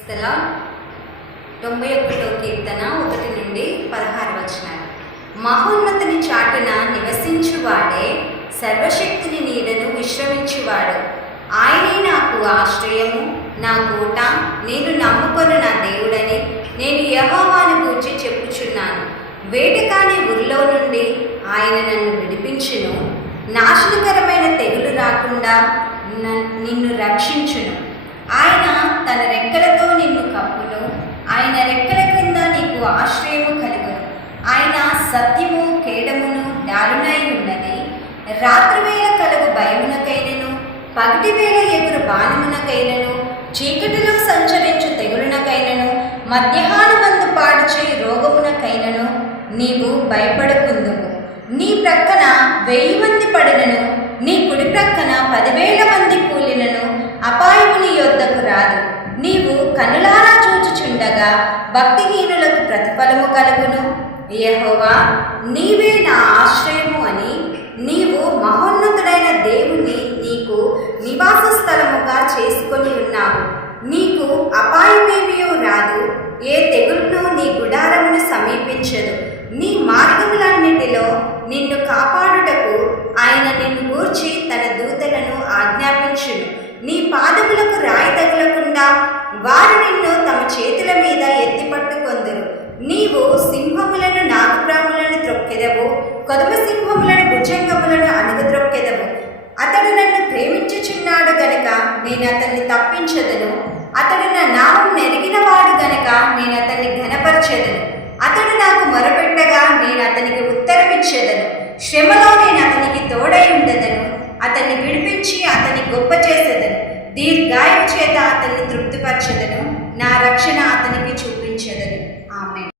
స్థలం 91 కీర్తన 1 నుండి 16 వచనాలు. మహోన్నతుని చాటున నివసించువాడే, సర్వశక్తిని నీడను విశ్రమించువాడు. ఆయనే నాకు ఆశ్రయము, నా కోట, నేను నమ్ముకొను నా దేవుడని నేను యెహోవాను గూర్చి చెప్పుచున్నాను. వేటకాని ఊరిలో నుండి ఆయన నన్ను విడిపించును. నాశనకరమైన తెగులు రాకుండా నిన్ను రక్షించును. ఆయన తన రెక్కలతో నిన్ను కప్పును. ఆయన రెక్కల క్రింద నీకు ఆశ్రయము కలుగును. ఆయన సత్యము కేడమును డాలునై ఉన్నది. రాత్రివేళ కలుగు భయమునకైనను, పగటివేళ ఎగురు బాణమునకైనను, చీకటిలో సంచరించు తెగులునకైనను, మధ్యాహ్నమందు పాడు చేయి రోగమునకైనను నీవు భయపడకుందువు. నీ ప్రక్కన 1000 మంది పడినను, నీ కుడి ప్రక్కన 10,000 మంది కూలినను అపాయము నీ యొద్దకు రాదు. నీవు కనులారా చూచుచుండగా భక్తిహీనులకు ప్రతిఫలము కలుగును. యెహోవా, నీవే నా ఆశ్రయము అని నీవు మహోన్నతుడైన దేవుని నీకు నివాస స్థలముగా చేసుకొని ఉన్నావు. నీకు అపాయమేమియో రాదు, ఏ తెగులును నీ గుడారమును సమీపించదు. నీ మార్గములన్నిటిలో నిన్ను కాపాడుటకు ఆయన నిన్ను గూర్చి తన దూతలను ఆజ్ఞాపించును. నీ పాదములకు రాయి తగులకుండా వారు నిన్ను తమ చేతుల మీద ఎత్తిపట్టుకొందురు. నీవు సింహములను, నాగుపాములను త్రొక్కెదవు, కొదమ సింహములను, భుజంగములను అణగద్రొక్కెదవు. అతడు నన్ను ప్రేమించుచున్నాడు గనుక నేను అతన్ని తప్పించదను. అతడు నా నామం నెరిగినవాడు గనుక నేను అతన్ని ఘనపరచెదను. అతడు నాకు మొరపెట్టగా నేను అతనికి ఉత్తరమిచ్చేదను. శ్రమలో నేను అతనికి తోడై ఉండదను. అతన్ని విడిపించి అతన్ని గొప్ప చేసేదను. దీర్ఘాయువు చేత అతన్ని తృప్తిపరచెదను. నా రక్షణ అతనికి